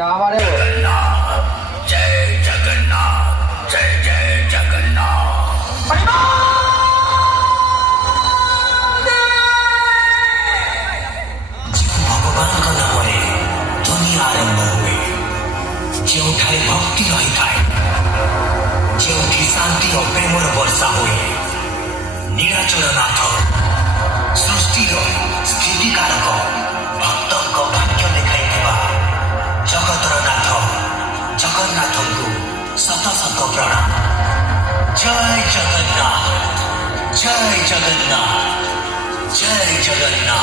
क्या हमारे जगन्नाथ जय जगन्नाथ जय जय जगन्नाथ। भगवान का नाम दुनिया आरंभ हुए ଯେଉଁଠାରେ ଭକ୍ତି ରହିଥାଏ, ଯେଉଁଠି ଶାନ୍ତି ଓ ପ୍ରେମର ବର୍ଷା ହୁଏ, ନୀଳାଚଳ ନାଥ ସୃଷ୍ଟିର ସ୍ଥିତିକାରକ ଭକ୍ତଙ୍କ ଭାଗ୍ୟ ଦେଖାଇଥିବା ଜଗତର ନାଥ ଜଗନ୍ନାଥଙ୍କୁ ଶତ ଶତ ପ୍ରଣାମ। ଜୟ ଜଗନ୍ନାଥ ଜୟ ଜଗନ୍ନାଥ ଜୟ ଜଗନ୍ନାଥ।